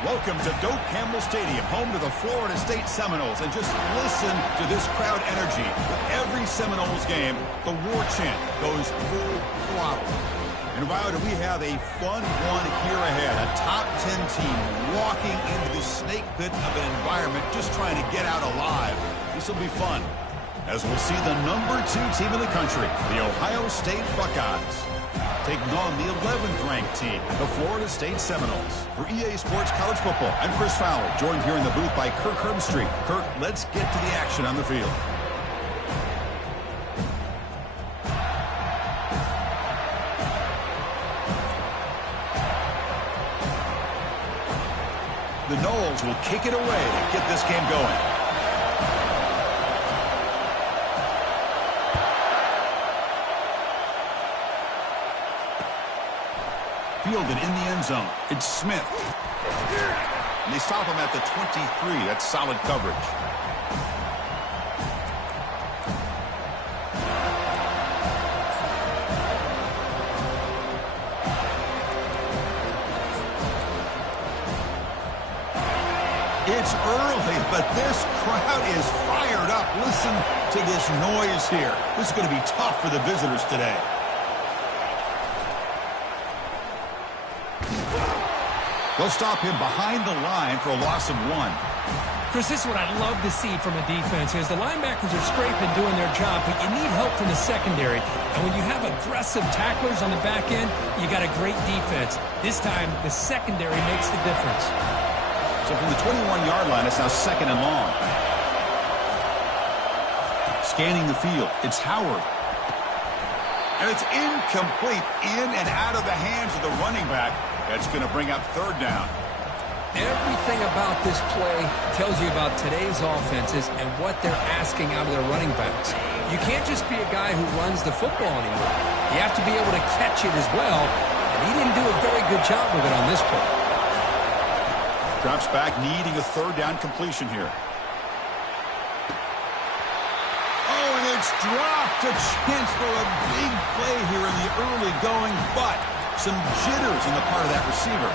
Welcome to Doak Campbell Stadium, home to the Florida State Seminoles. And just listen to this crowd energy. With every Seminoles game, the war chant goes full throttle. And wow, do we have a fun one here ahead. A top 10 team walking into the snake pit of an environment just trying to get out alive. This will be fun, as we'll see the #2 team in the country, the Ohio State Buckeyes, taking on the 11th ranked team, the Florida State Seminoles. For EA Sports College Football, I'm Chris Fowler, joined here in the booth by Kirk Herbstreit. Kirk, let's get to the action on the field. The Noles will kick it away to get this game going. Fielded in the end zone. It's Smith. And they stop him at the 23. That's solid coverage. It's early, but this crowd is fired up. Listen to this noise here. This is going to be tough for the visitors today. They'll stop him behind the line for a loss of 1. Chris, this is what I love to see from a defense is the linebackers are scraping, doing their job, but you need help from the secondary. And when you have aggressive tacklers on the back end, you got a great defense. This time, the secondary makes the difference. So from the 21-yard line, it's now 2nd and long. Scanning the field, it's Howard. And it's incomplete, in and out of the hands of the running back. That's going to bring up 3rd down. Everything about this play tells you about today's offenses and what they're asking out of their running backs. You can't just be a guy who runs the football anymore. You have to be able to catch it as well, and he didn't do a very good job of it on this play. Drops back, needing a 3rd down completion here. Oh, and it's dropped. A chance for a big play here in the early going, but some jitters in the part of that receiver.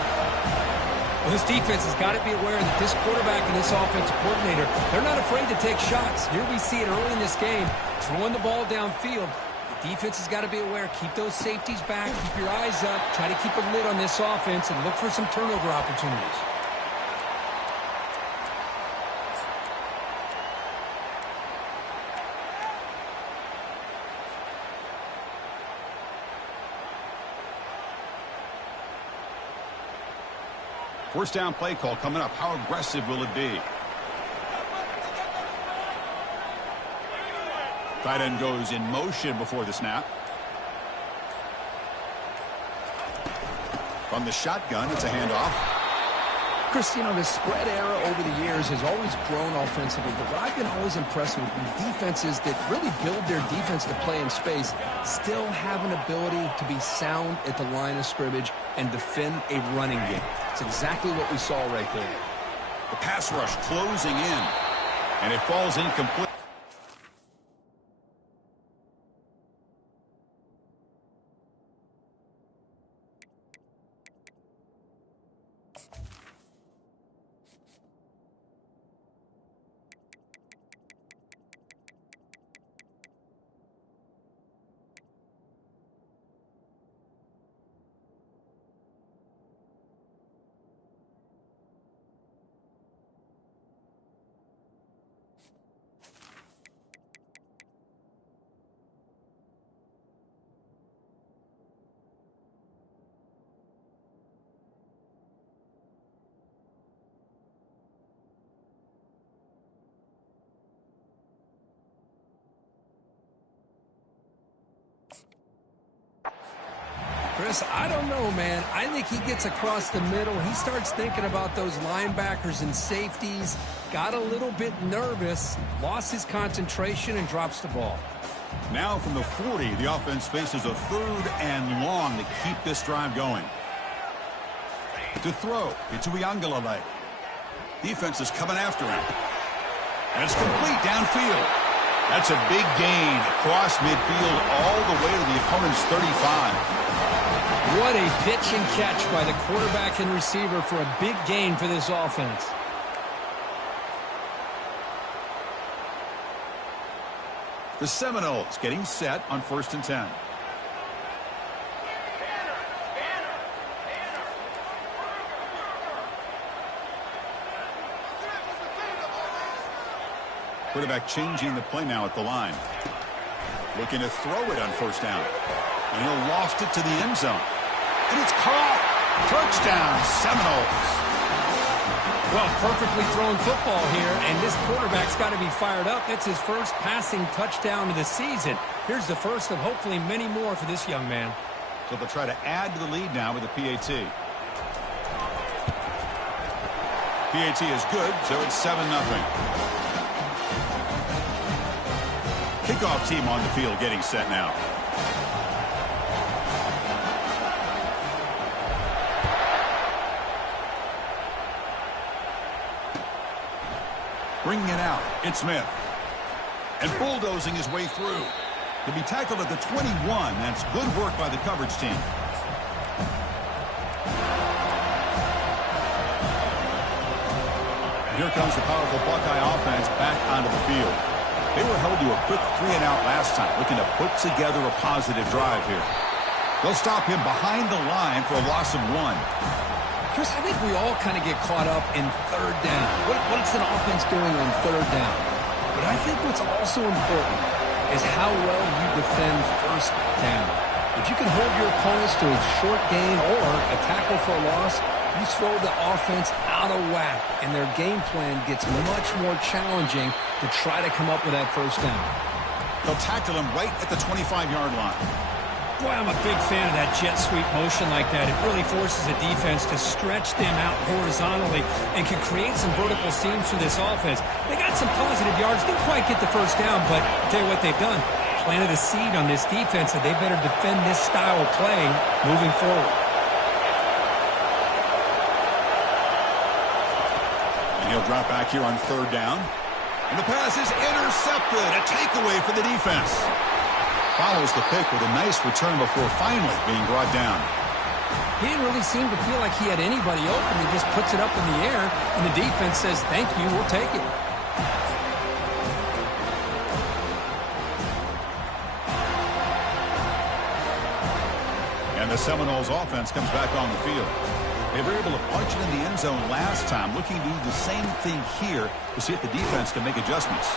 Well, this defense has got to be aware that this quarterback and this offensive coordinator, they're not afraid to take shots. Here we see it early in this game, throwing the ball downfield. The defense has got to be aware. Keep those safeties back. Keep your eyes up. Try to keep a lid on this offense and look for some turnover opportunities. First down play call coming up. How aggressive will it be? Tight end goes in motion before the snap. From the shotgun, it's a handoff. Chris, you know, the spread era over the years has always grown offensively, but what I've been always impressed with defenses that really build their defense to play in space still have an ability to be sound at the line of scrimmage and defend a running game. It's exactly what we saw right there. The pass rush closing in, and it falls incomplete. Chris, I don't know, man. I think he gets across the middle. He starts thinking about those linebackers and safeties. Got a little bit nervous, lost his concentration, and drops the ball. Now from the 40, the offense faces a 3rd and long to keep this drive going. To throw, it's Uiagalelei. Defense is coming after him. And it's complete downfield. That's a big gain across midfield all the way to the opponent's 35. What a pitch and catch by the quarterback and receiver for a big gain for this offense. The Seminoles getting set on 1st and 10. Quarterback changing the play now at the line. Looking to throw it on 1st down. And he'll loft it to the end zone. And it's caught. Touchdown, Seminoles. Well, perfectly thrown football here, and this quarterback's got to be fired up. It's his first passing touchdown of the season. Here's the first of hopefully many more for this young man. So they'll try to add to the lead now with a PAT. PAT is good, so it's 7-0. Kickoff team on the field getting set now. Bringing it out, it's Smith. And bulldozing his way through. To be tackled at the 21, that's good work by the coverage team. And here comes the powerful Buckeye offense back onto the field. They were held to a quick 3-and-out last time, looking to put together a positive drive here. They'll stop him behind the line for a loss of 1. Chris, I think we all kind of get caught up in 3rd down. What's an offense doing on 3rd down? But I think what's also important is how well you defend 1st down. If you can hold your opponents to a short gain or a tackle for a loss, you throw the offense out of whack, and their game plan gets much more challenging to try to come up with that 1st down. They'll tackle him right at the 25-yard line. Boy, I'm a big fan of that jet sweep motion like that. It really forces a defense to stretch them out horizontally and can create some vertical seams for this offense. They got some positive yards. Didn't quite get the 1st down, but I'll tell you what they've done. Planted a seed on this defense that they better defend this style of playing moving forward. And he'll drop back here on 3rd down. And the pass is intercepted. A takeaway for the defense. Follows the pick with a nice return before finally being brought down. He didn't really seem to feel like he had anybody open. He just puts it up in the air, and the defense says, thank you, we'll take it. And the Seminoles offense comes back on the field. They were able to punch it in the end zone last time, looking to do the same thing here to see if the defense can make adjustments.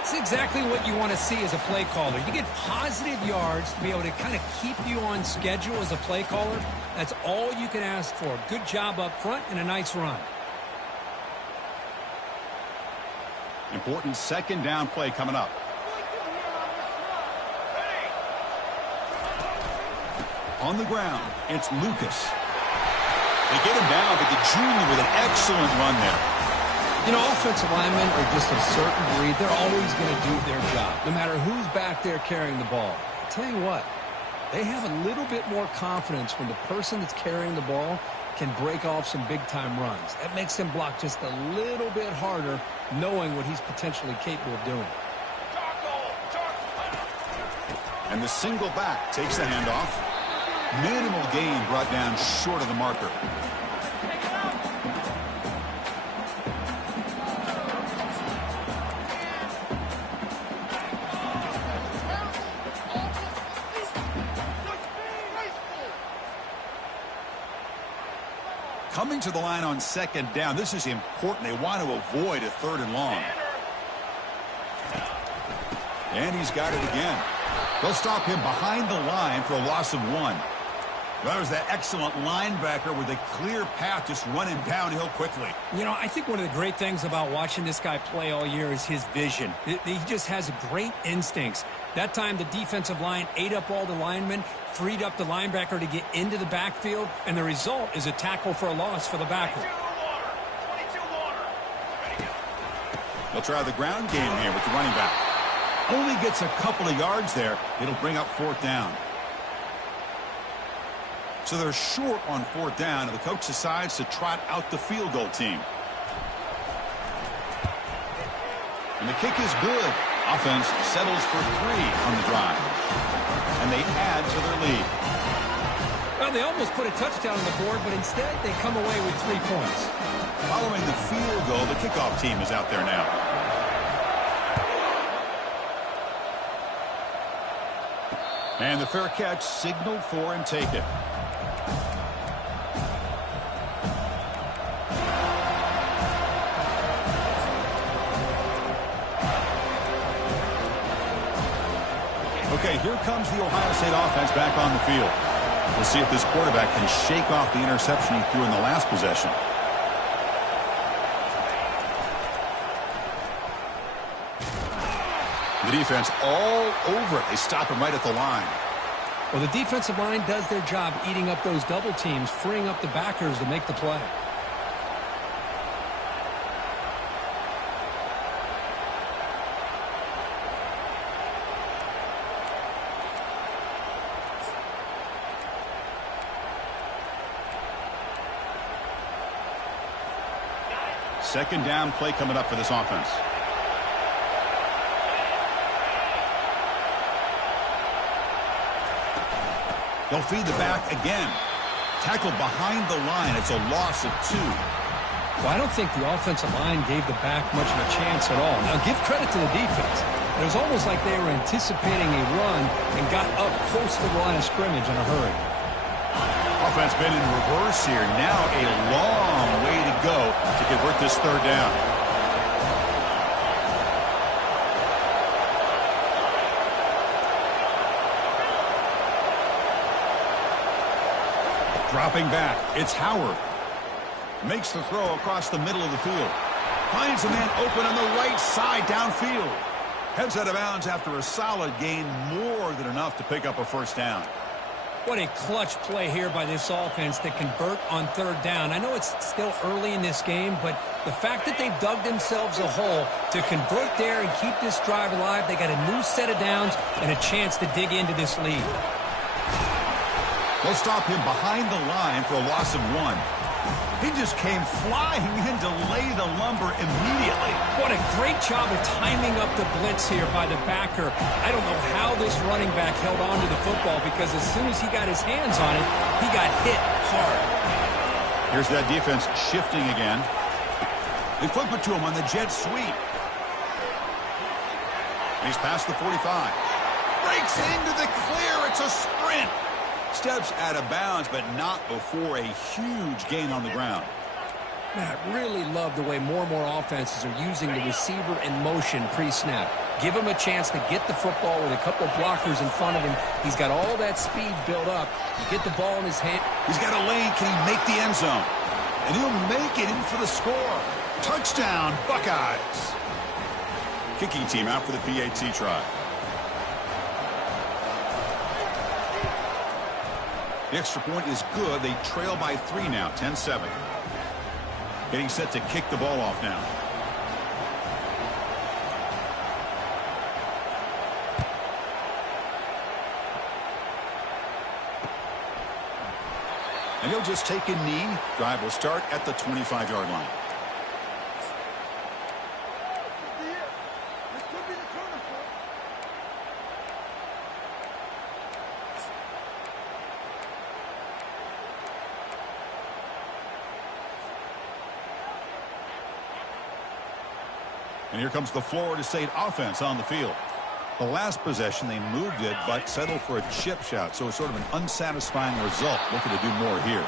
It's exactly what you want to see as a play caller. You get positive yards to be able to kind of keep you on schedule as a play caller. That's all you can ask for. Good job up front and a nice run. Important 2nd down play coming up. On the ground, it's Lucas. They get him down, but the junior with an excellent run there. You know, offensive linemen are just a certain breed. They're always going to do their job, no matter who's back there carrying the ball. I tell you what, they have a little bit more confidence when the person that's carrying the ball can break off some big-time runs. That makes them block just a little bit harder, knowing what he's potentially capable of doing. And the single back takes the handoff. Minimal gain brought down short of the marker. Coming to the line on 2nd down. This is important. They want to avoid a 3rd and long. And he's got it again. They'll stop him behind the line for a loss of 1. Well, there's that excellent linebacker with a clear path just running downhill quickly. You know, I think one of the great things about watching this guy play all year is his vision. He just has great instincts. That time, the defensive line ate up all the linemen, freed up the linebacker to get into the backfield, and the result is a tackle for a loss for the backer. They'll try the ground game here with the running back. Only gets a couple of yards there. It'll bring up 4th down. So they're short on 4th down, and the coach decides to trot out the field goal team. And the kick is good. Offense settles for 3 on the drive. And they add to their lead. Well, they almost put a touchdown on the board, but instead they come away with 3 points. Following the field goal, the kickoff team is out there now. And the fair catch signaled for and taken. Okay, here comes the Ohio State offense back on the field. We'll see if this quarterback can shake off the interception he threw in the last possession. The defense all over it. They stop him right at the line. Well, the defensive line does their job eating up those double teams, freeing up the backers to make the play. Second down play coming up for this offense. They'll feed the back again. Tackled behind the line. It's a loss of 2. Well, I don't think the offensive line gave the back much of a chance at all. Now, give credit to the defense. It was almost like they were anticipating a run and got up close to the line of scrimmage in a hurry. Offense been in reverse here. Now a long way to go to convert this third down. Dropping back, it's Howard. Makes the throw across the middle of the field. Finds a man open on the right side downfield. Heads out of bounds after a solid gain, more than enough to pick up a first down. What a clutch play here by this offense to convert on third down. I know it's still early in this game, but the fact that they've dug themselves a hole to convert there and keep this drive alive, they got a new set of downs and a chance to dig into this lead. They'll stop him behind the line for a loss of 1. He just came flying in to lay the lumber immediately. What a great job of timing up the blitz here by the backer. I don't know how this running back held on to the football, because as soon as he got his hands on it, he got hit hard. Here's that defense shifting again. They flip it to him on the jet sweep. He's past the 45. Breaks into the clear. It's a sprint. Steps out of bounds, but not before a huge gain on the ground. Man, I really love the way more and more offenses are using the receiver in motion pre-snap. Give him a chance to get the football with a couple blockers in front of him. He's got all that speed built up. You get the ball in his hand. He's got a lane. Can he make the end zone? And he'll make it in for the score. Touchdown, Buckeyes. Kicking team out for the PAT try. The extra point is good. They trail by 3 now, 10-7. Getting set to kick the ball off now. And he'll just take a knee. Drive will start at the 25-yard line. And here comes the Florida State offense on the field. The last possession, they moved it, but settled for a chip shot. So it's sort of an unsatisfying result. Looking to do more here.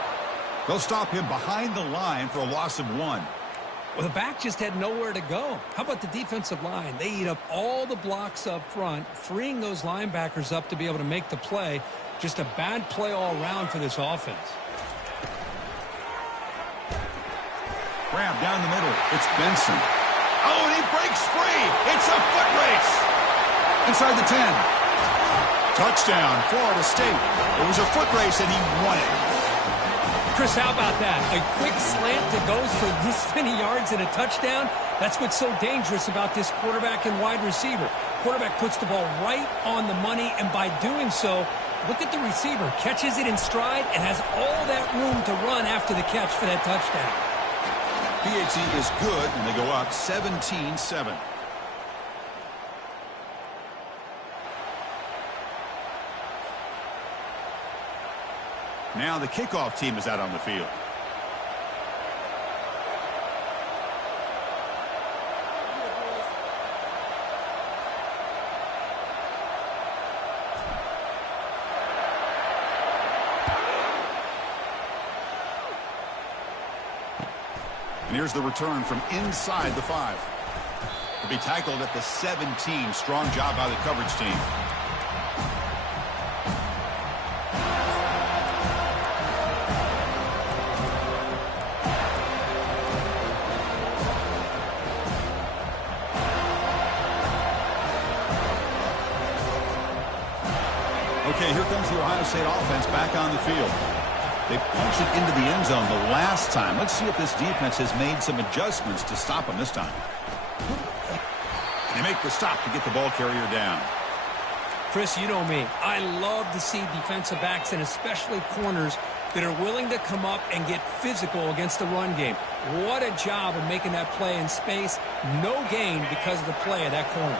They'll stop him behind the line for a loss of 1. Well, the back just had nowhere to go. How about the defensive line? They eat up all the blocks up front, freeing those linebackers up to be able to make the play. Just a bad play all around for this offense. Grab down the middle. It's Benson. Oh, and he breaks free. It's a foot race. Inside the 10. Touchdown, Florida State. It was a foot race, and he won it. Chris, how about that? A quick slant that goes for this many yards and a touchdown. That's what's so dangerous about this quarterback and wide receiver. Quarterback puts the ball right on the money, and by doing so, look at the receiver. Catches it in stride and has all that room to run after the catch for that touchdown. PAT is good, and they go up 17-7. Now the kickoff team is out on the field. And here's the return from inside the 5. To be tackled at the 17. Strong job by the coverage team. Okay, here comes the Ohio State offense back on the field. They punched it into the end zone the last time. Let's see if this defense has made some adjustments to stop them this time. They make the stop to get the ball carrier down. Chris, you know me. I love to see defensive backs and especially corners that are willing to come up and get physical against the run game. What a job of making that play in space. No gain because of the play of that corner.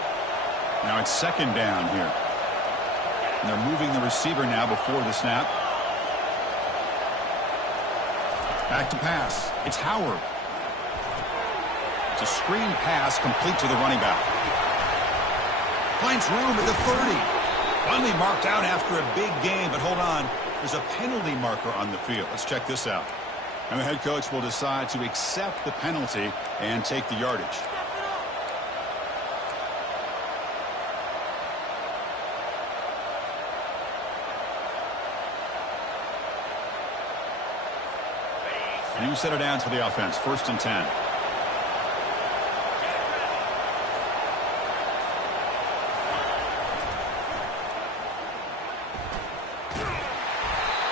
Now it's second down here. And they're moving the receiver now before the snap. Back to pass. It's Howard. It's a screen pass complete to the running back. Finds room at the 30. Finally marked out after a big game, but hold on. There's a penalty marker on the field. Let's check this out. And the head coach will decide to accept the penalty and take the yardage. New set of downs for the offense. 1st and 10.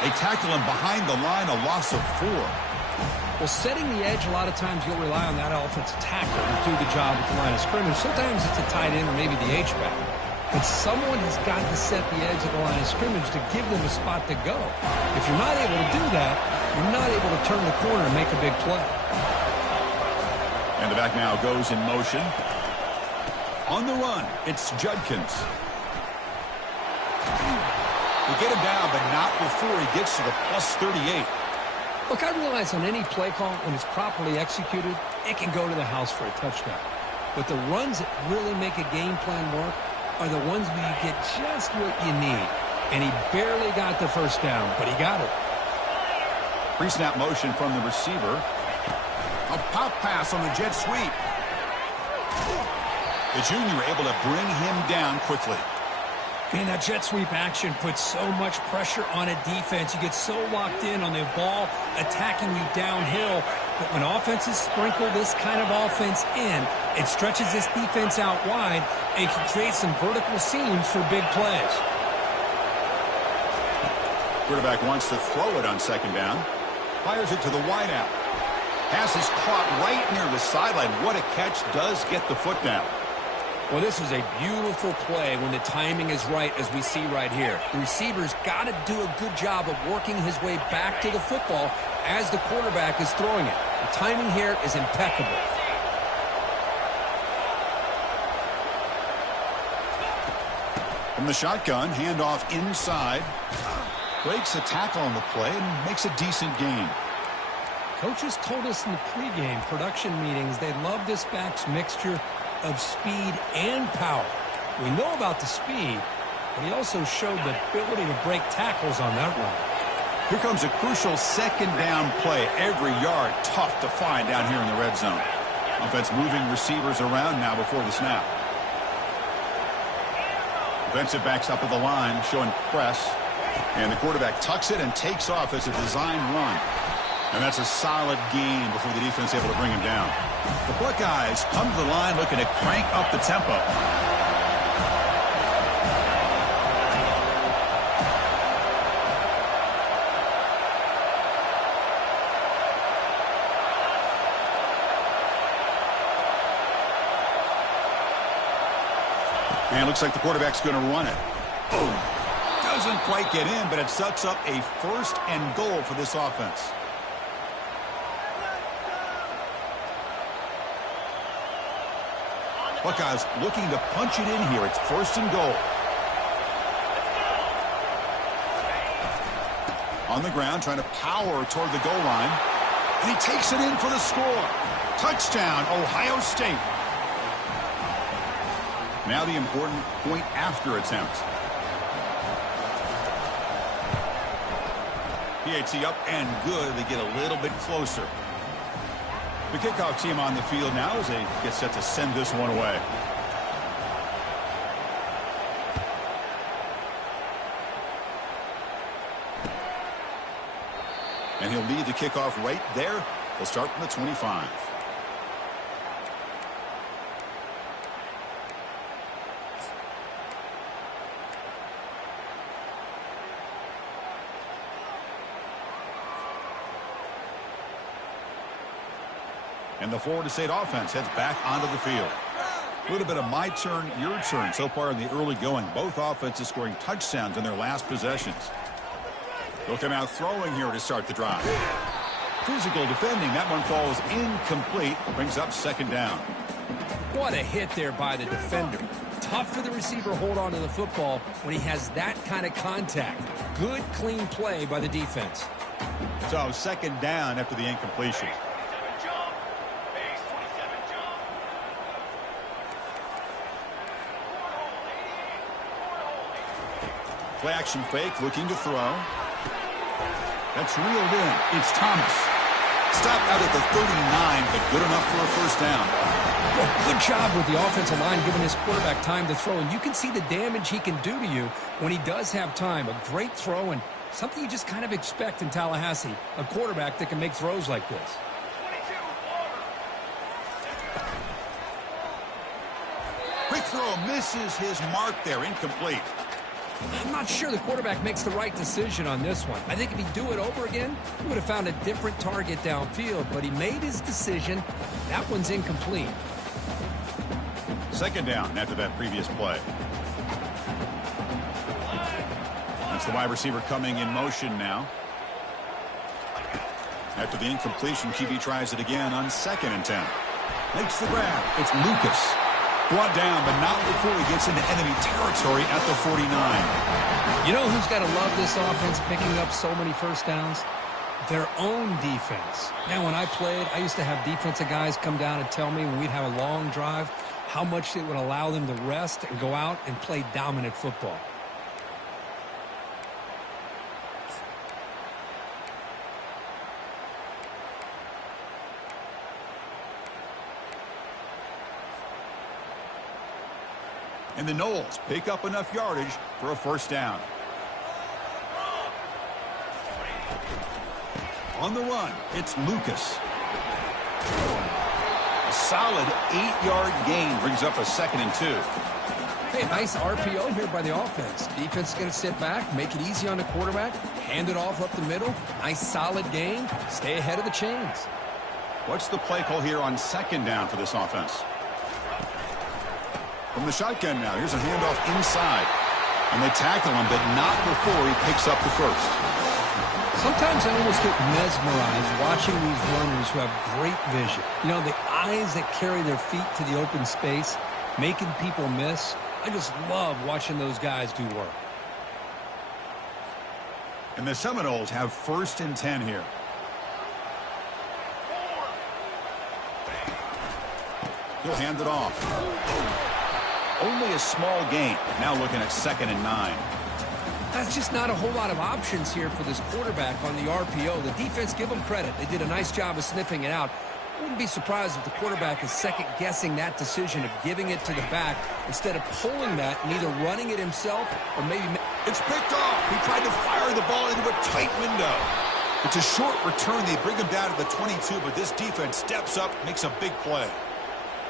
They tackle him behind the line, a loss of 4. Well, setting the edge, a lot of times you'll rely on that offensive tackle to do the job at the line of scrimmage. Sometimes it's a tight end or maybe the H-back. But someone has got to set the edge of the line of scrimmage to give them a spot to go. If you're not able to do that, you're not able to turn the corner and make a big play. And the back now goes in motion. On the run, it's Judkins. We get him down, but not before he gets to the plus 38. Look, I realize on any play call, when it's properly executed, it can go to the house for a touchdown. But the runs that really make a game plan work are the ones where you get just what you need. And he barely got the first down, but he got it. Pre-snap motion from the receiver. A pop pass on the jet sweep. The junior able to bring him down quickly. Man, that jet sweep action puts so much pressure on a defense. You get so locked in on the ball attacking you downhill. But when offenses sprinkle this kind of offense in, it stretches this defense out wide and can create some vertical seams for big plays. Quarterback wants to throw it on 2nd down. Fires it to the wideout. Pass is caught right near the sideline. What a catch. Does get the foot down. Well, this is a beautiful play when the timing is right, as we see right here. The receiver's got to do a good job of working his way back to the football as the quarterback is throwing it. The timing here is impeccable. From the shotgun, handoff inside. Breaks a tackle on the play and makes a decent gain. Coaches told us in the pregame production meetings they love this back's mixture of speed and power. We know about the speed, but he also showed the ability to break tackles on that run. Here comes a crucial 2nd down play. Every yard tough to find down here in the red zone. Offense moving receivers around now before the snap. Defensive backs up at the line, showing press. And the quarterback tucks it and takes off as a design run. And that's a solid gain before the defense is able to bring him down. The Buckeyes come to the line looking to crank up the tempo. And it looks like the quarterback's going to run it. Oh, doesn't quite get in, but it sets up a 1st and goal for this offense. Buckeyes looking to punch it in here. It's 1st and goal. On the ground, trying to power toward the goal line. And he takes it in for the score. Touchdown, Ohio State. Now the important point after attempt. PAT up and good. They get a little bit closer. The kickoff team on the field now as they get set to send this one away. And he'll lead the kickoff right there. They'll start from the 25. And the Florida State offense heads back onto the field. A little bit of my turn, your turn so far in the early going. Both offenses scoring touchdowns in their last possessions. They'll come out throwing here to start the drive. Physical defending. That one falls incomplete. Brings up second down. What a hit there by the defender. Tough for the receiver to hold on to the football when he has that kind of contact. Good, clean play by the defense. So second down after the incompletion. Play action fake, looking to throw. That's reeled in. It's Thomas. Stopped out at the 39, but good enough for a first down. Well, good job with the offensive line giving his quarterback time to throw. And you can see the damage he can do to you when he does have time. A great throw and something you just kind of expect in Tallahassee. A quarterback that can make throws like this. Quick throw misses his mark there. Incomplete. I'm not sure the quarterback makes the right decision on this one. I think if he'd do it over again, he would have found a different target downfield, but he made his decision. That one's incomplete. Second down after that previous play. That's the wide receiver coming in motion now. After the incompletion, QB tries it again on 2nd and 10. Makes the grab. It's Lucas. Brought down, but not before he gets into enemy territory at the 49. You know who's got to love this offense picking up so many first downs? Their own defense. Now, when I played, I used to have defensive guys come down and tell me when we'd have a long drive how much it would allow them to rest and go out and play dominant football. And the Noles pick up enough yardage for a first down. On the run, it's Lucas. A solid 8-yard gain brings up a 2nd and 2. Hey, nice RPO here by the offense. Defense is going to sit back, make it easy on the quarterback, hand it off up the middle. Nice solid gain. Stay ahead of the chains. What's the play call here on 2nd down for this offense? From the shotgun now, here's a handoff inside. And they tackle him, but not before he picks up the first. Sometimes I almost get mesmerized watching these runners who have great vision. You know, the eyes that carry their feet to the open space, making people miss. I just love watching those guys do work. And the Seminoles have 1st and 10 here. He'll hand it off. Only a small gain. Now looking at 2nd and 9. That's just not a whole lot of options here for this quarterback on the RPO. The defense, give them credit. They did a nice job of sniffing it out. I wouldn't be surprised if the quarterback is second-guessing that decision of giving it to the back instead of pulling that and either running it himself or maybe... It's picked off. He tried to fire the ball into a tight window. It's a short return. They bring him down to the 22, but this defense steps up, makes a big play.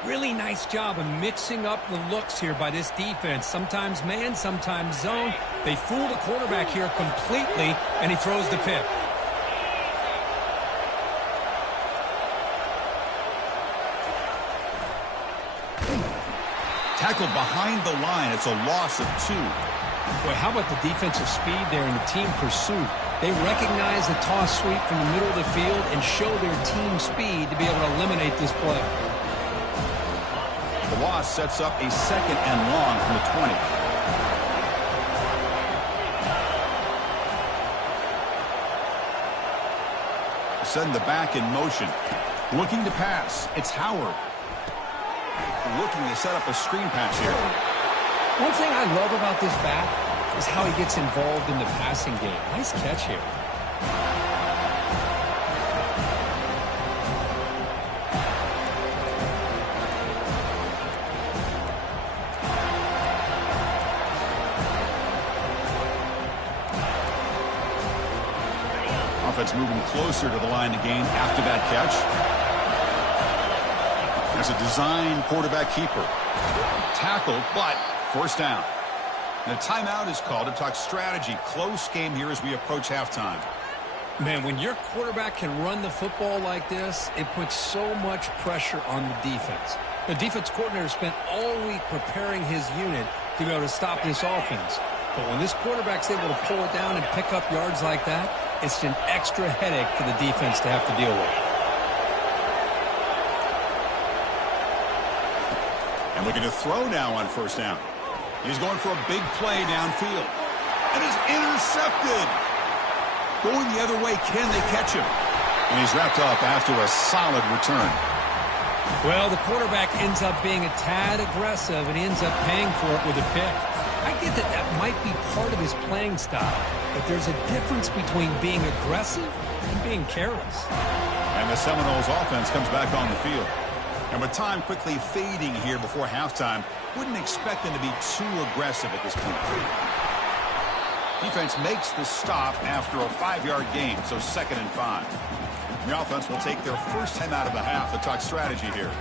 Really nice job of mixing up the looks here by this defense. Sometimes man, sometimes zone. They fool the quarterback here completely, and he throws the pick. Tackled behind the line. It's a loss of 2. Boy, how about the defensive speed there in the team pursuit? They recognize the toss sweep from the middle of the field and show their team speed to be able to eliminate this play. The loss sets up a 2nd and long from the 20. Send the back in motion. Looking to pass. It's Howard. Looking to set up a screen pass here. One thing I love about this back is how he gets involved in the passing game. Nice catch here. Offense moving closer to the line to gain after that catch. There's a design quarterback keeper. Tackled, but first down. And a timeout is called to talk strategy. Close game here as we approach halftime. Man, when your quarterback can run the football like this, it puts so much pressure on the defense. The defense coordinator spent all week preparing his unit to be able to stop this offense. But when this quarterback's able to pull it down and pick up yards like that, it's an extra headache for the defense to have to deal with. And looking to throw now on first down. He's going for a big play downfield. And is intercepted. Going the other way, can they catch him? And he's wrapped up after a solid return. Well, the quarterback ends up being a tad aggressive, and he ends up paying for it with a pick. I get that that might be part of his playing style, but there's a difference between being aggressive and being careless. And the Seminoles offense comes back on the field. And with time quickly fading here before halftime, wouldn't expect them to be too aggressive at this point. Defense makes the stop after a 5-yard gain, so 2nd and 5. The offense will take their first time out of the half to talk strategy here.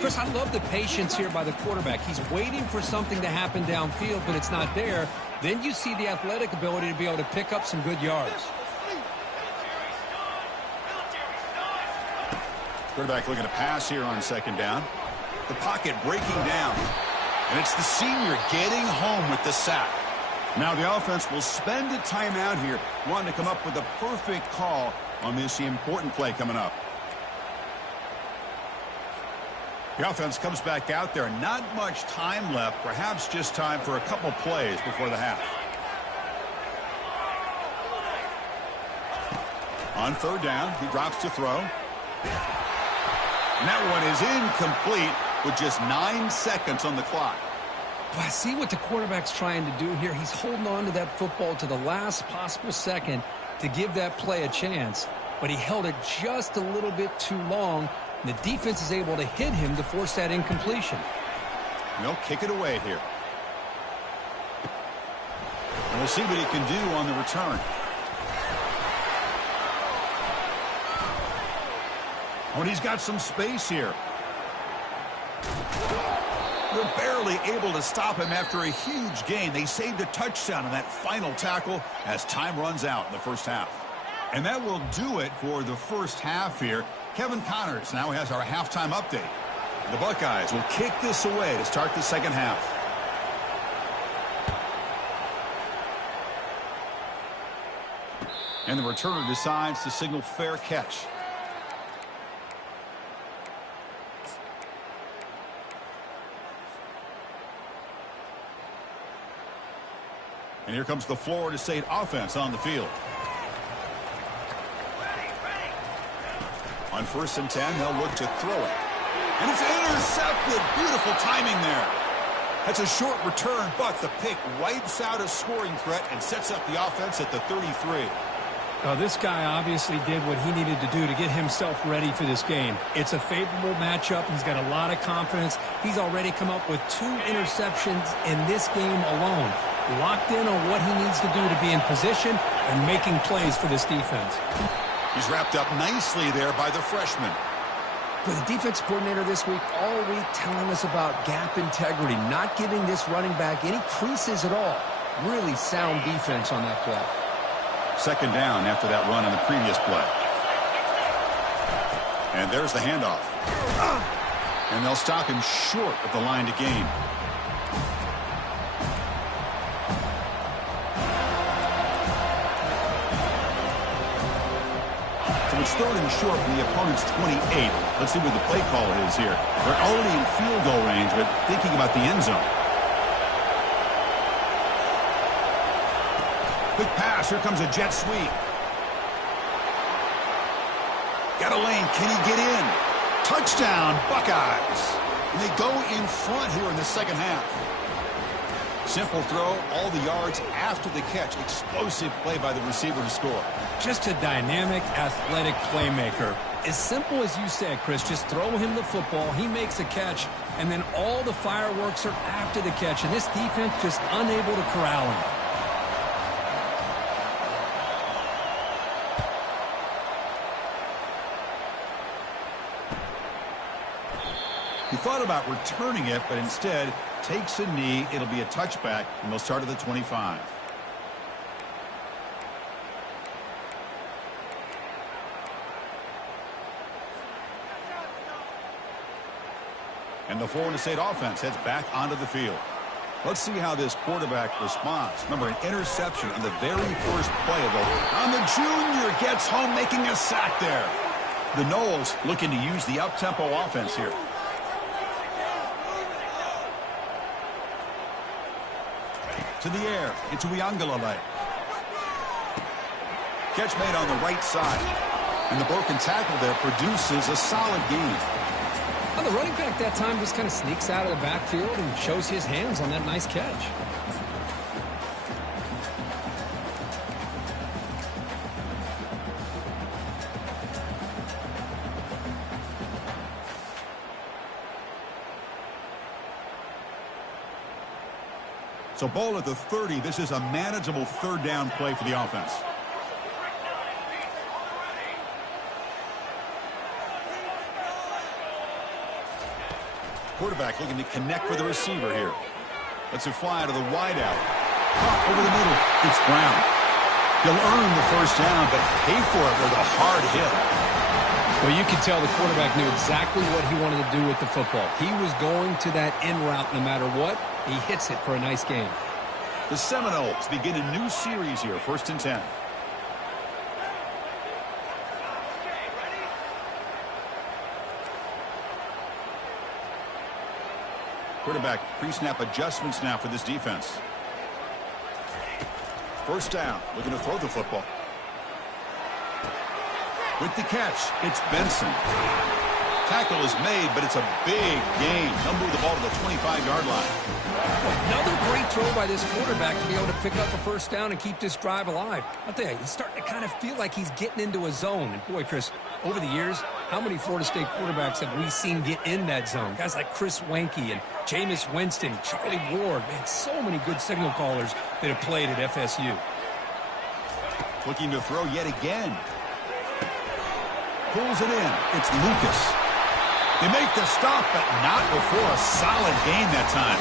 Chris, I love the patience here by the quarterback. He's waiting for something to happen downfield, but it's not there. Then you see the athletic ability to be able to pick up some good yards. Quarterback looking to pass here on 2nd down. The pocket breaking down. And it's the senior getting home with the sack. Now the offense will spend a timeout here, wanting to come up with a perfect call on this important play coming up. The offense comes back out there. Not much time left. Perhaps just time for a couple plays before the half. On 3rd down, he drops to throw. And that one is incomplete with just 9 seconds on the clock. Well, I see what the quarterback's trying to do here. He's holding on to that football to the last possible second to give that play a chance. But he held it just a little bit too long. And the defense is able to hit him to force that incompletion. And they'll kick it away here. And we'll see what he can do on the return. Oh, and he's got some space here. They're barely able to stop him after a huge gain. They saved a touchdown on that final tackle as time runs out in the first half. And that will do it for the first half here. Kevin Connors now has our halftime update. The Buckeyes will kick this away to start the second half. And the returner decides to signal fair catch. And here comes the Florida State offense on the field. On 1st and 10, they'll look to throw it. And it's intercepted. Beautiful timing there. That's a short return, but the pick wipes out a scoring threat and sets up the offense at the 33. Well, this guy obviously did what he needed to do to get himself ready for this game. It's a favorable matchup. He's got a lot of confidence. He's already come up with 2 interceptions in this game alone. Locked in on what he needs to do to be in position and making plays for this defense. He's wrapped up nicely there by the freshman. For the defense coordinator this week, all week telling us about gap integrity, not giving this running back any creases at all. Really sound defense on that play. 2nd down after that run on the previous play. And there's the handoff. And they'll stop him short of the line to gain. So it's 3rd and short from the opponent's 28. Let's see what the play call is here. They're already in field goal range, but thinking about the end zone. Quick pass. Here comes a jet sweep. Got a lane. Can he get in? Touchdown, Buckeyes. And they go in front here in the second half. Simple throw, all the yards after the catch. Explosive play by the receiver to score. Just a dynamic, athletic playmaker. As simple as you said, Chris, just throw him the football, he makes a catch, and then all the fireworks are after the catch, and this defense just unable to corral him. He thought about returning it, but instead takes a knee. It'll be a touchback, and they'll start at the 25. And the Florida State offense heads back onto the field. Let's see how this quarterback responds. Remember, an interception on the very first play of it. And the junior gets home, making a sack there. The Noles looking to use the up-tempo offense here. To the air, into Uiagalelei. Catch made on the right side. And the broken tackle there produces a solid gain. Well, the running back that time just kind of sneaks out of the backfield and shows his hands on that nice catch. So ball at the 30. This is a manageable third down play for the offense. Quarterback looking to connect with the receiver here. Lets it fly to the wideout. Caught over the middle. It's Brown. He'll earn the first down, but pay for it with a hard hit. Well, you can tell the quarterback knew exactly what he wanted to do with the football. He was going to that in route no matter what. He hits it for a nice gain. The Seminoles begin a new series here, 1st and 10. Quarterback pre-snap adjustments now for this defense. First down, looking to throw the football. With the catch, it's Benson. Tackle is made, but it's a big gain. They'll move the ball to the 25-yard line. Another great throw by this quarterback to be able to pick up a first down and keep this drive alive. I'll tell you, he's starting to kind of feel like he's getting into a zone. And boy, Chris, over the years, how many Florida State quarterbacks have we seen get in that zone? Guys like Chris Wenke and Jameis Winston, Charlie Ward. Man, so many good signal callers that have played at FSU. Looking to throw yet again. Pulls it in. It's Lucas. They make the stop, but not before a solid gain that time.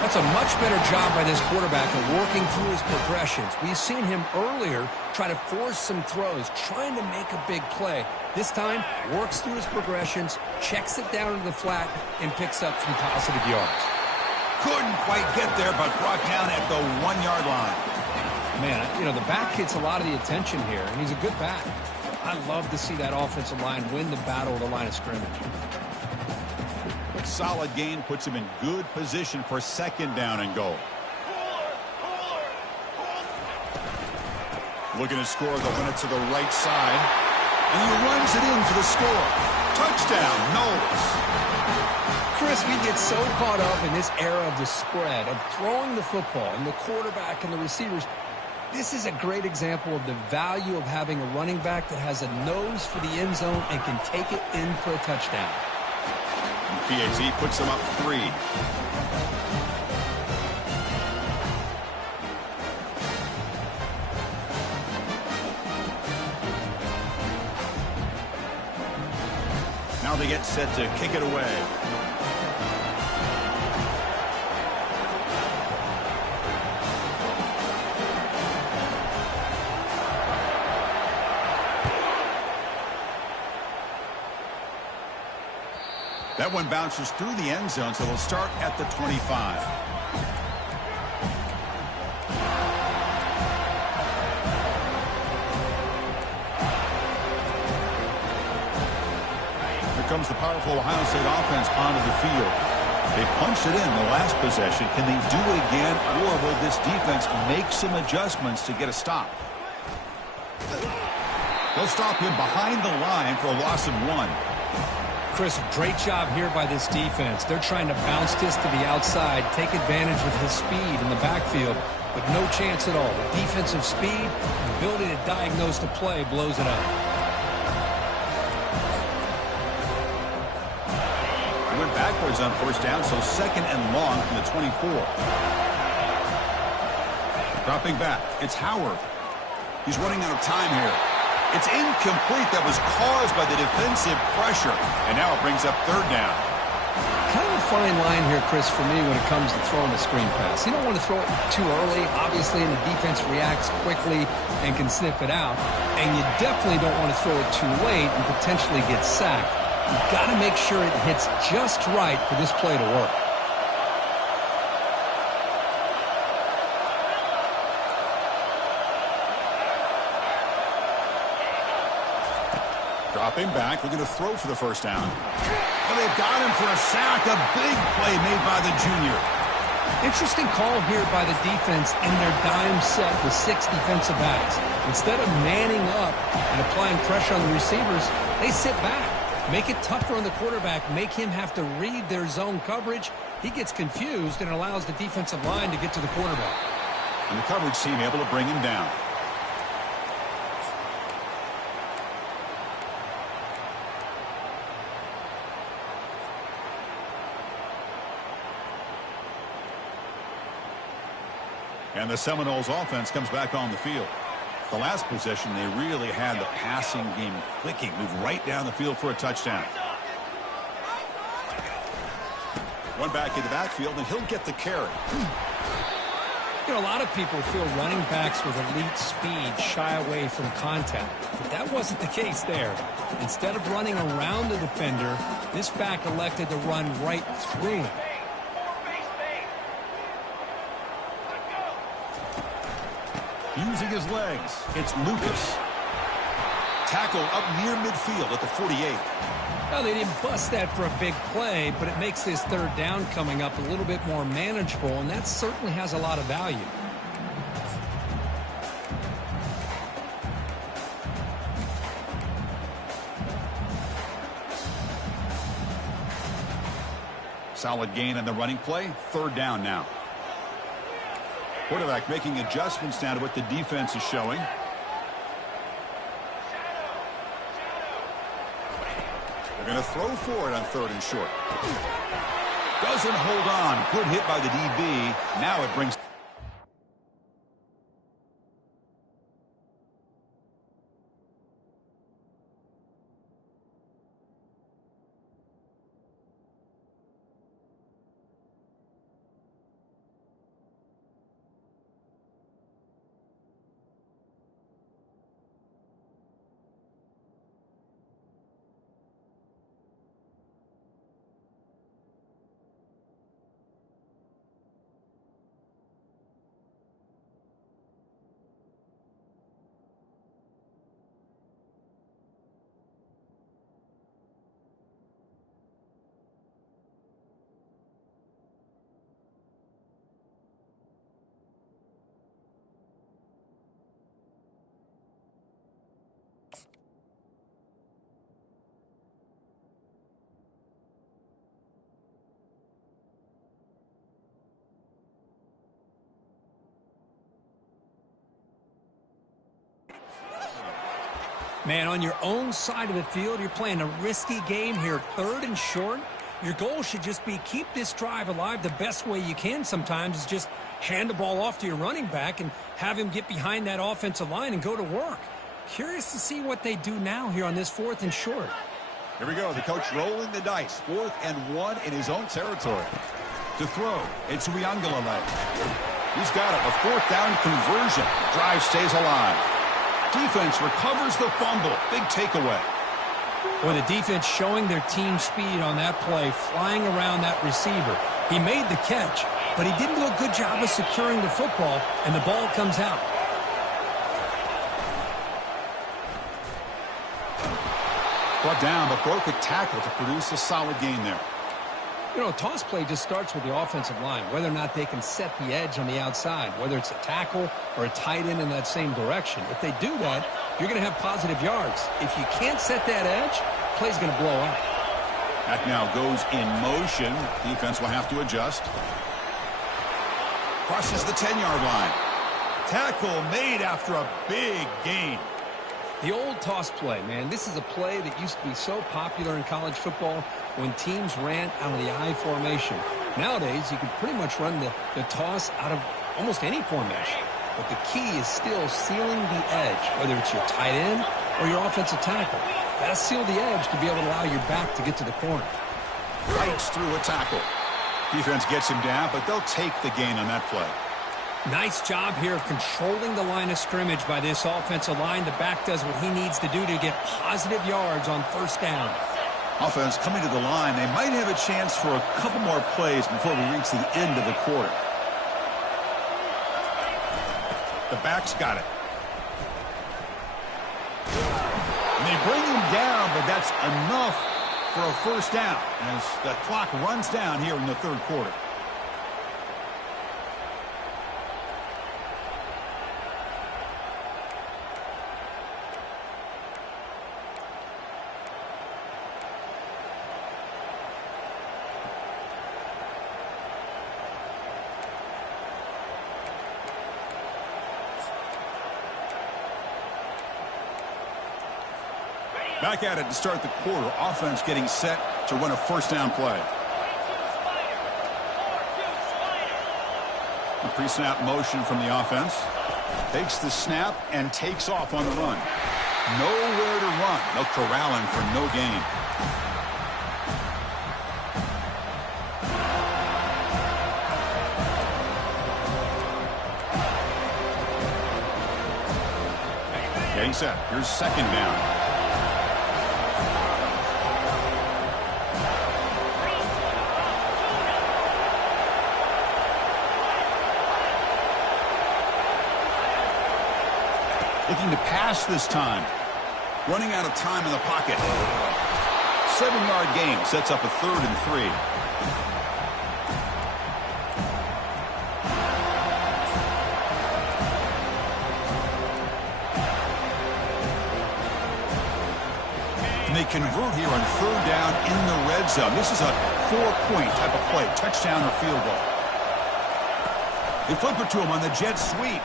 That's a much better job by this quarterback of working through his progressions. We've seen him earlier try to force some throws, trying to make a big play. This time, works through his progressions, checks it down into the flat, and picks up some positive yards. Couldn't quite get there, but brought down at the 1-yard line. Man, you know, the back gets a lot of the attention here, and he's a good back. I love to see that offensive line win the battle of the line of scrimmage. Solid gain puts him in good position for 2nd down and goal. Looking to score, they'll run it to the right side. And he runs it in for the score. Touchdown, Noles. Chris, we get so caught up in this era of the spread, of throwing the football, and the quarterback and the receivers. This is a great example of the value of having a running back that has a nose for the end zone and can take it in for a touchdown. PAT puts them up 3. Now they get set to kick it away. That one bounces through the end zone, so they'll start at the 25. Here comes the powerful Ohio State offense onto the field. They punched it in the last possession. Can they do it again, or will this defense make some adjustments to get a stop? They'll stop him behind the line for a loss of 1. Chris, great job here by this defense. They're trying to bounce this to the outside, take advantage of his speed in the backfield, but no chance at all. The defensive speed, the ability to diagnose the play blows it up. He went backwards on first down, so 2nd and long from the 24. Dropping back, it's Howard. He's running out of time here. It's incomplete. That was caused by the defensive pressure. And now it brings up 3rd down. Kind of a fine line here, Chris, for me when it comes to throwing a screen pass. You don't want to throw it too early, obviously, and the defense reacts quickly and can sniff it out. And you definitely don't want to throw it too late and potentially get sacked. You've got to make sure it hits just right for this play to work. Dropping back, looking to throw for the first down. Well, they've got him for a sack. A big play made by the junior. Interesting call here by the defense in their dime set with 6 defensive backs. Instead of manning up and applying pressure on the receivers, they sit back. Make it tougher on the quarterback. Make him have to read their zone coverage. He gets confused and allows the defensive line to get to the quarterback. And the coverage team able to bring him down. And the Seminoles offense comes back on the field. The last possession, they really had the passing game clicking. Move right down the field for a touchdown. One back in the backfield, and he'll get the carry. You know, a lot of people feel running backs with elite speed shy away from contact. But that wasn't the case there. Instead of running around the defender, this back elected to run right through him. Using his legs, it's Lucas. Tackle up near midfield at the 48. Well, they didn't bust that for a big play, but it makes this 3rd down coming up a little bit more manageable, and that certainly has a lot of value. Solid gain on the running play. 3rd down now. Quarterback making adjustments now to what the defense is showing. They're going to throw for it on 3rd and short. Doesn't hold on. Good hit by the DB. Now it brings... Man, on your own side of the field, you're playing a risky game here. 3rd and short. Your goal should just be keep this drive alive. The best way you can sometimes is just hand the ball off to your running back and have him get behind that offensive line and go to work. Curious to see what they do now here on this 4th and short. Here we go. The coach rolling the dice. 4th and 1 in his own territory. To throw, it's Uiagalelei. He's got it. A 4th down conversion. Drive stays alive. Defense recovers the fumble. Big takeaway. Boy, the defense showing their team speed on that play, flying around that receiver. He made the catch, but he didn't do a good job of securing the football, and the ball comes out. Brought down, but broke a tackle to produce a solid gain there. You know, a toss play just starts with the offensive line, whether or not they can set the edge on the outside, whether it's a tackle or a tight end in that same direction. If they do that, you're going to have positive yards. If you can't set that edge, play's going to blow up. That now goes in motion. Defense will have to adjust. Crosses the 10-yard line. Tackle made after a big gain. The old toss play, man. This is a play that used to be so popular in college football when teams ran out of the I formation. Nowadays, you can pretty much run the toss out of almost any formation. But the key is still sealing the edge, whether it's your tight end or your offensive tackle. Got to seal the edge to be able to allow your back to get to the corner. Fights through a tackle. Defense gets him down, but they'll take the gain on that play. Nice job here of controlling the line of scrimmage by this offensive line. The back does what he needs to do to get positive yards on first down. Offense coming to the line. They might have a chance for a couple more plays before we reach the end of the quarter. The back's got it. And they bring him down, but that's enough for a first down as the clock runs down here in the third quarter. Back at it to start the quarter. Offense getting set to run a first down play. A pre-snap motion from the offense. Takes the snap and takes off on the run. Nowhere to run. They'll corral him for no gain. Getting set. Here's second down. Looking to pass this time. Running out of time in the pocket. 7-yard gain sets up a 3rd and 3. And they convert here on 3rd down in the red zone. This is a 4-point type of play. Touchdown or field goal. They flip it to him on the jet sweep.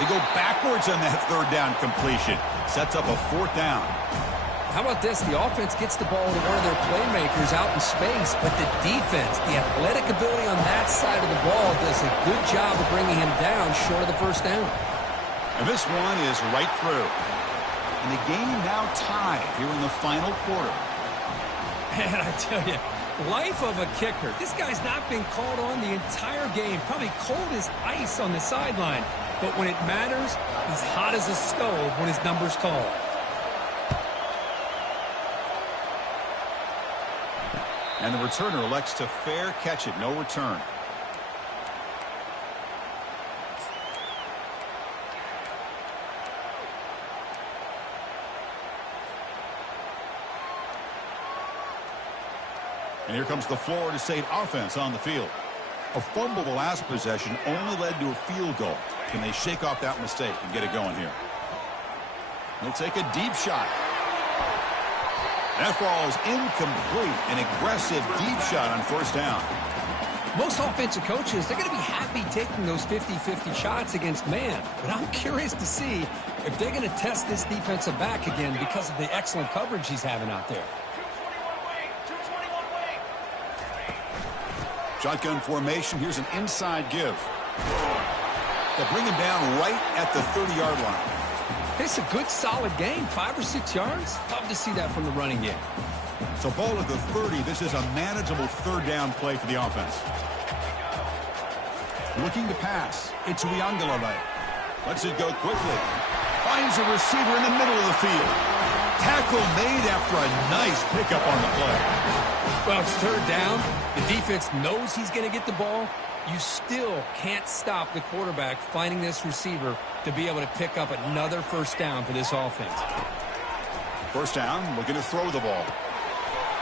They go backwards on that 3rd down completion. Sets up a 4th down. How about this? The offense gets the ball to one of their playmakers out in space, but the defense, the athletic ability on that side of the ball does a good job of bringing him down short of the first down. And this one is right through. And the game now tied here in the final quarter. And I tell you, life of a kicker. This guy's not been called on the entire game. Probably cold as ice on the sideline. But when it matters, he's hot as a stove when his number's called. And the returner elects to fair catch it. No return. And here comes the Florida State offense on the field. A fumble the last possession only led to a field goal. Can they shake off that mistake and get it going here? They'll take a deep shot. That ball is incomplete. An aggressive deep shot on first down. Most offensive coaches, they're going to be happy taking those 50-50 shots against man. But I'm curious to see if they're going to test this defensive back again because of the excellent coverage he's having out there. Shotgun formation. Here's an inside give. They'll bring him down right at the 30-yard line. It's a good, solid game. 5 or 6 yards. Love to see that from the running game. So ball at the 30. This is a manageable 3rd down play for the offense. Looking to pass. It's Uiagalelei. Lets it go quickly. Finds a receiver in the middle of the field. Tackle made after a nice pickup on the play. Well, it's 3rd down. The defense knows he's going to get the ball. You still can't stop the quarterback finding this receiver to be able to pick up another first down for this offense. First down, looking to throw the ball.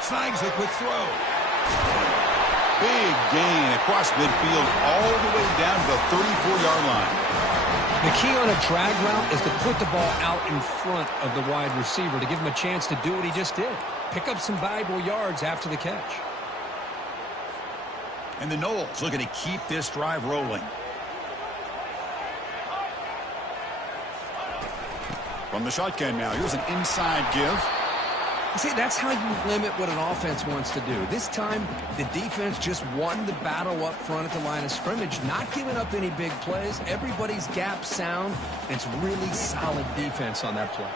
Snags a quick throw. Big gain across midfield all the way down to the 34-yard line. The key on a drag route is to put the ball out in front of the wide receiver to give him a chance to do what he just did. Pick up some valuable yards after the catch. And the Knowles looking to keep this drive rolling. From the shotgun now, here's an inside give. See, that's how you limit what an offense wants to do. This time, the defense just won the battle up front at the line of scrimmage, not giving up any big plays. Everybody's gap sound. It's really solid defense on that play.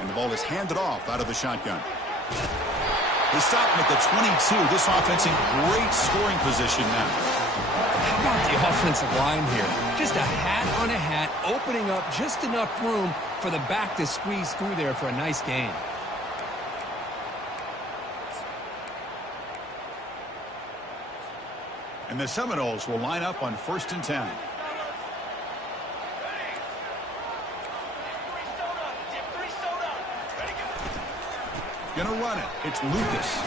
And the ball is handed off out of the shotgun. They stop him at the 22. This offense in great scoring position now. How about the offensive line here? Just a hat on a hat, opening up just enough room for the back to squeeze through there for a nice gain. And the Seminoles will line up on 1st and 10. Gonna run it. It's Lucas.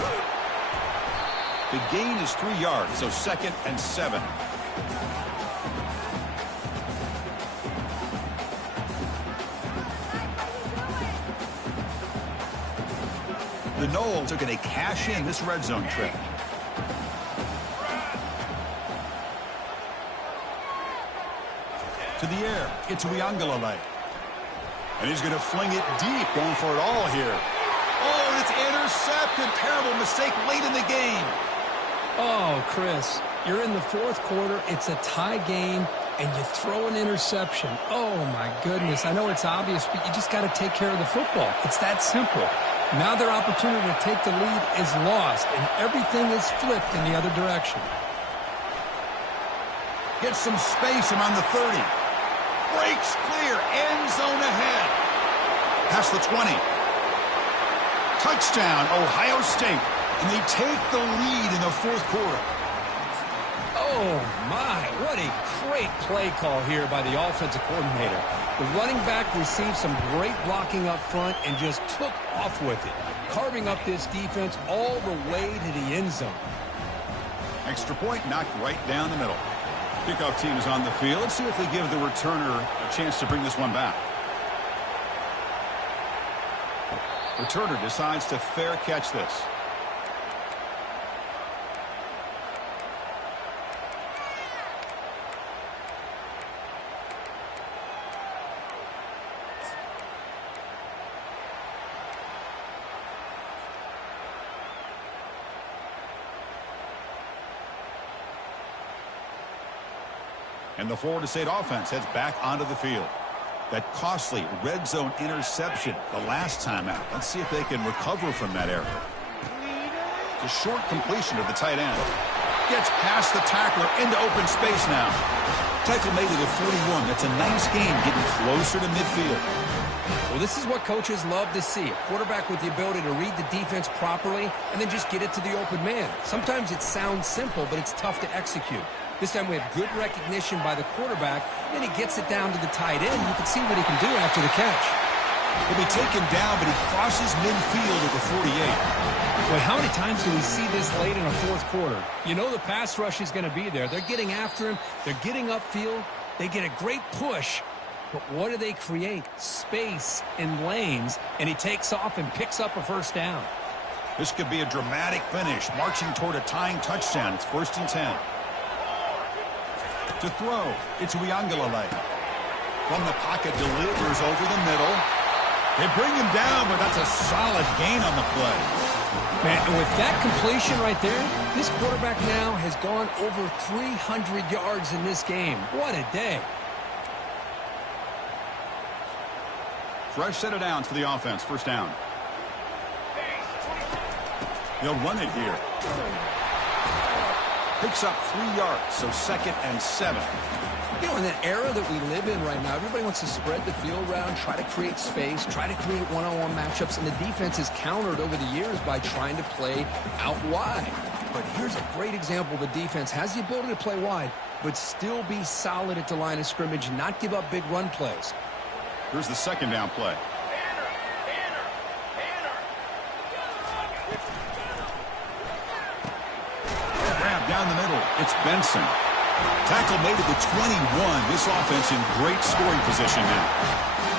The gain is 3 yards, so 2nd and 7. The Knowles are going to cash in this red zone trip. To the air. It's Uiagalelei. And he's going to fling it deep, going for it all here. Oh, and it's intercepted. Terrible mistake late in the game. Oh, Chris, you're in the 4th quarter. It's a tie game, and you throw an interception. Oh, my goodness. I know it's obvious, but you just got to take care of the football. It's that simple. Now their opportunity to take the lead is lost, and everything is flipped in the other direction. Gets some space around the 30. Breaks clear. End zone ahead. Past the 20. Touchdown, Ohio State. And they take the lead in the 4th quarter. Oh, my. What a great play call here by the offensive coordinator. The running back received some great blocking up front and just took off with it, carving up this defense all the way to the end zone. Extra point knocked right down the middle. Kickoff team is on the field. Let's see if they give the returner a chance to bring this one back. Returner decides to fair catch this. And the Florida State offense heads back onto the field. That costly red zone interception the last time out. Let's see if they can recover from that error. It's a short completion to the tight end. Gets past the tackler into open space now. Tackle made it at 41. That's a nice game getting closer to midfield. Well, this is what coaches love to see. A quarterback with the ability to read the defense properly and then just get it to the open man. Sometimes it sounds simple, but it's tough to execute. This time we have good recognition by the quarterback. Then he gets it down to the tight end. You can see what he can do after the catch. He'll be taken down, but he crosses midfield at the 48. Boy, how many times do we see this late in a 4th quarter? You know the pass rush is going to be there. They're getting after him. They're getting upfield. They get a great push. But what do they create? Space and lanes. And he takes off and picks up a 1st down. This could be a dramatic finish, marching toward a tying touchdown. It's 1st and 10. To throw, it's Uiagalelei. From the pocket, delivers over the middle. They bring him down, but that's a solid gain on the play. Man, with that completion right there, this quarterback now has gone over 300 yards in this game. What a day. Fresh set of downs for the offense. 1st down. They'll run it here. Picks up 3 yards, so 2nd and 7. You know, in that era that we live in right now, everybody wants to spread the field around, try to create space, try to create one-on-one matchups, and the defense is countered over the years by trying to play out wide. But here's a great example. The defense has the ability to play wide, but still be solid at the line of scrimmage, not give up big run plays. Here's the 2nd down play. Grab down the middle. It's Benson. Tackle made at the 21. This offense in great scoring position now.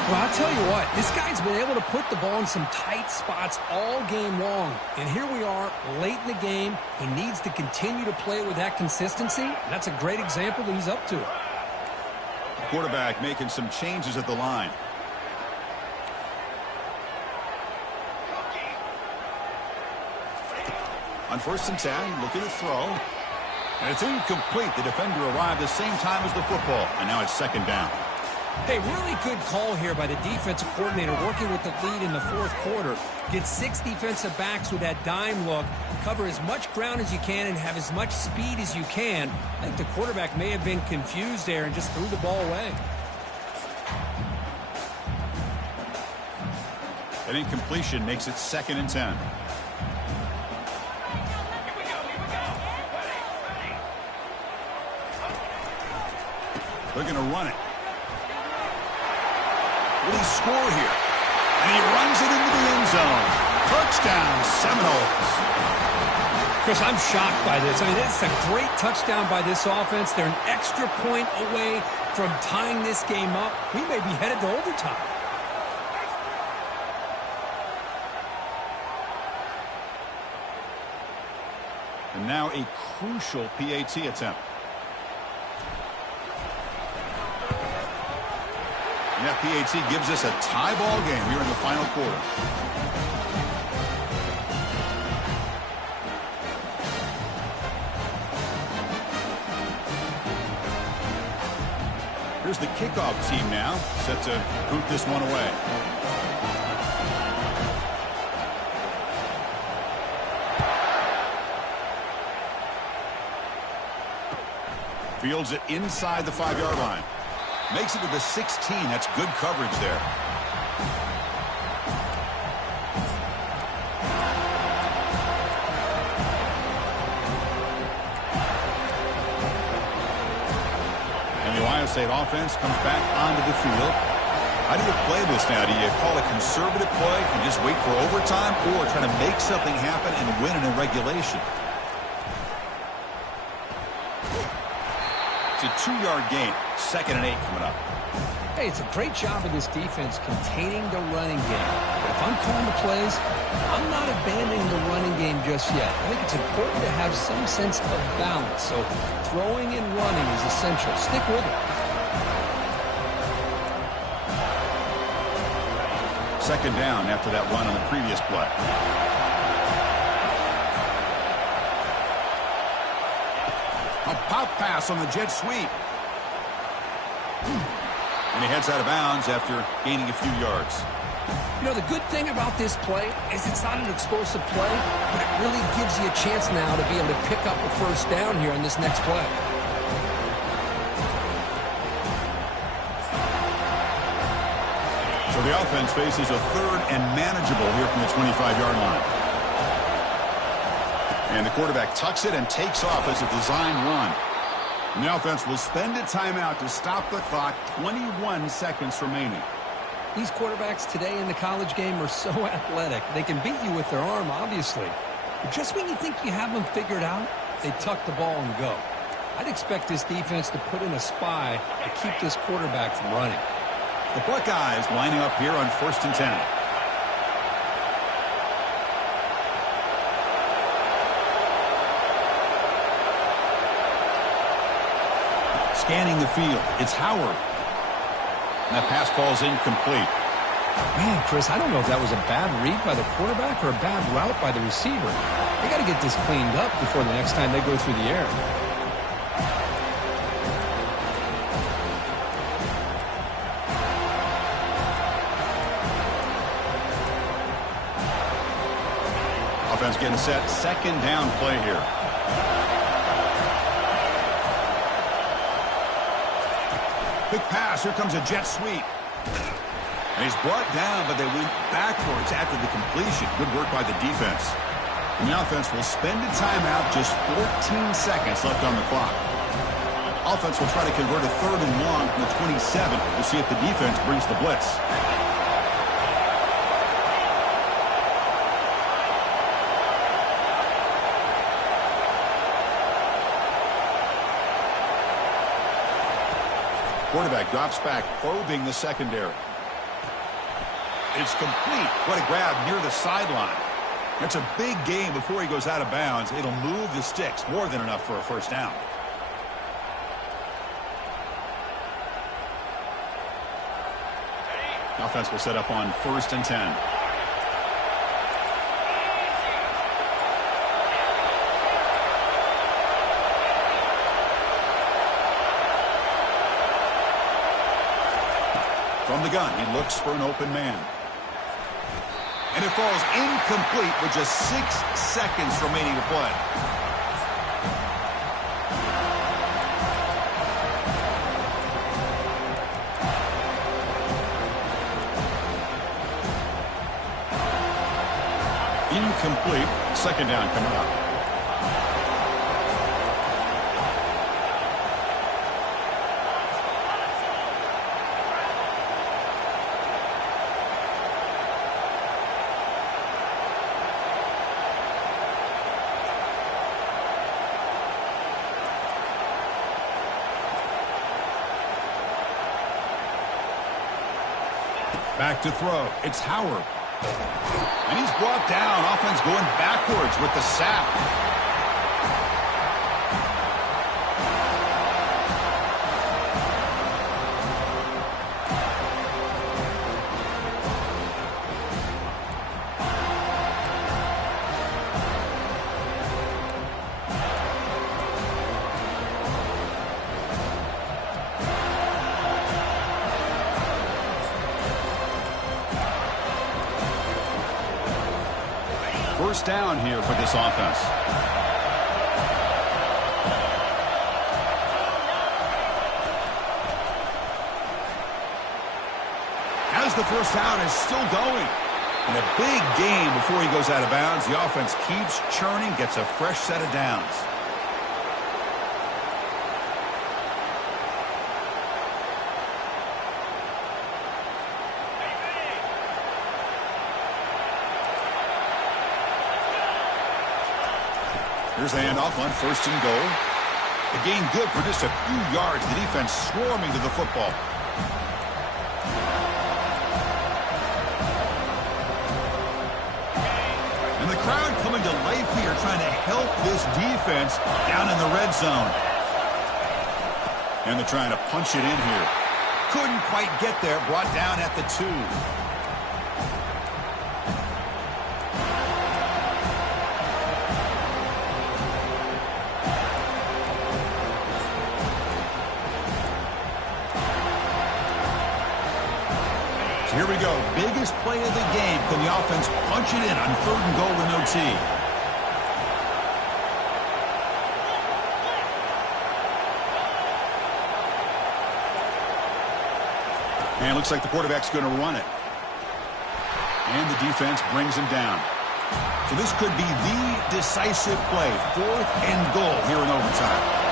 Well, I'll tell you what, this guy's been able to put the ball in some tight spots all game long. And here we are, late in the game. He needs to continue to play with that consistency. That's a great example that he's up to it. Quarterback making some changes at the line. On 1st and 10, looking to throw. And it's incomplete. The defender arrived the same time as the football. And now it's 2nd down. Hey, really good call here by the defensive coordinator working with the lead in the 4th quarter. Get 6 defensive backs with that dime look. Cover as much ground as you can and have as much speed as you can. I think the quarterback may have been confused there and just threw the ball away. An incompletion makes it 2nd and 10. They're going to run it. Will he score here? And he runs it into the end zone. Touchdown, Seminoles. Chris, I'm shocked by this. I mean, it's a great touchdown by this offense. They're an extra point away from tying this game up. We may be headed to overtime. And now a crucial PAT attempt. And that PAT gives us a tie ball game here in the final quarter. Here's the kickoff team now, set to boot this one away. Fields it inside the 5-yard line. Makes it to the 16. That's good coverage there. And the Ohio State offense comes back onto the field. How do you play this now? Do you call a conservative play and just wait for overtime, or try to make something happen and win in regulation? It's a 2-yard gain. 2nd and 8 coming up. Hey, it's a great job of this defense containing the running game. But if I'm calling the plays, I'm not abandoning the running game just yet. I think it's important to have some sense of balance. So throwing and running is essential. Stick with it. 2nd down after that run on the previous play. A pop pass on the jet sweep. And he heads out of bounds after gaining a few yards. You know, the good thing about this play is it's not an explosive play, but it really gives you a chance now to be able to pick up a 1st down here on this next play. So the offense faces a 3rd and manageable here from the 25-yard line. And the quarterback tucks it and takes off as a design run. And the offense will spend a timeout to stop the clock. 21 seconds remaining. These quarterbacks today in the college game are so athletic. They can beat you with their arm, obviously. But just when you think you have them figured out, they tuck the ball and go. I'd expect this defense to put in a spy to keep this quarterback from running. The Buckeyes lining up here on 1st and 10. Scanning the field, it's Howard. And that pass falls incomplete. Man, Chris, I don't know if that was a bad read by the quarterback or a bad route by the receiver. They got to get this cleaned up before the next time they go through the air. Offense getting set. 2nd down play here. Big pass. Here comes a jet sweep. And he's brought down, but they went backwards after the completion. Good work by the defense. And the offense will spend a timeout. Just 14 seconds left on the clock. Offense will try to convert a 3rd and long from the 27 to see if the defense brings the blitz. Quarterback drops back, probing the secondary. It's complete. What a grab near the sideline. That's a big gain before he goes out of bounds. It'll move the sticks. More than enough for a first down. Offense will set up on 1st and 10. From the gun, he looks for an open man. And it falls incomplete with just 6 seconds remaining to play. Incomplete. 2nd down coming up. Back to throw. It's Howard. And he's brought down. Offense going backwards with the sack. First down here for this offense. As the first down is still going. And a big gain before he goes out of bounds. The offense keeps churning, gets a fresh set of downs. Here's a handoff on 1st and goal. The gain good for just a few yards. The defense swarming to the football. And the crowd coming to life here, trying to help this defense down in the red zone. And they're trying to punch it in here. Couldn't quite get there. Brought down at the 2. Here we go. Biggest play of the game. Can the offense punch it in on 3rd and goal in OT? And it looks like the quarterback's going to run it. And the defense brings him down. So this could be the decisive play. 4th and goal here in overtime.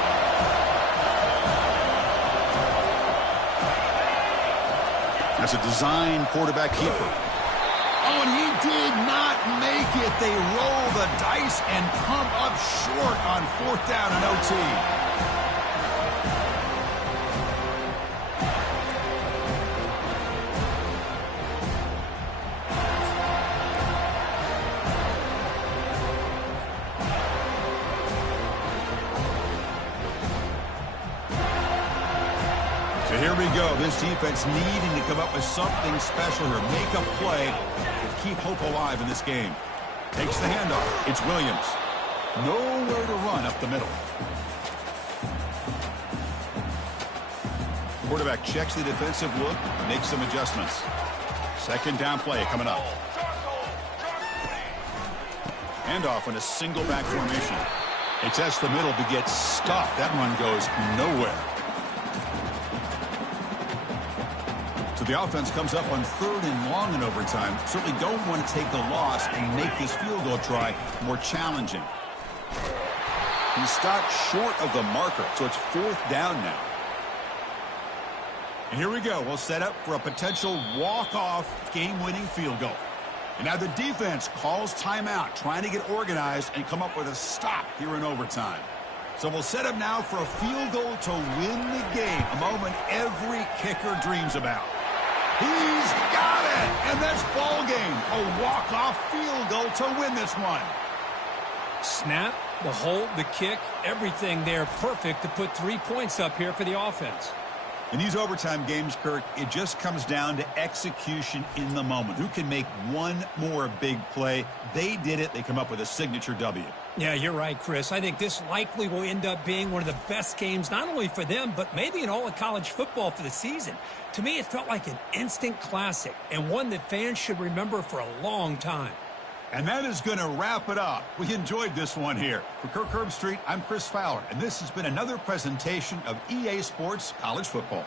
That's a design quarterback keeper. Oh, and he did not make it. They roll the dice and come up short on 4th down and OT. So here we go. This defense needing to come up with something special here. Make a play and keep hope alive in this game. Takes the handoff. It's Williams. Nowhere to run up the middle. Quarterback checks the defensive look, makes some adjustments. 2nd down play coming up. Handoff in a single back formation. They test the middle to get stuffed. That one goes nowhere. So the offense comes up on 3rd and long in overtime. Certainly don't want to take the loss and make this field goal try more challenging. He stopped short of the marker, so it's 4th down now. And here we go. We'll set up for a potential walk-off game-winning field goal. And now the defense calls timeout, trying to get organized and come up with a stop here in overtime. So we'll set him now for a field goal to win the game, a moment every kicker dreams about. He's got it, and that's ball game. A walk-off field goal to win this one. Snap, the hold, the kick, everything there perfect to put 3 points up here for the offense. In these overtime games, Kirk, it just comes down to execution in the moment. Who can make one more big play? They did it. They come up with a signature W. Yeah, you're right, Chris. I think this likely will end up being one of the best games, not only for them, but maybe in all of college football for the season. To me, it felt like an instant classic and one that fans should remember for a long time. And that is going to wrap it up. We enjoyed this one here. For Kirk Herbstreit, I'm Chris Fowler, and this has been another presentation of EA Sports College Football.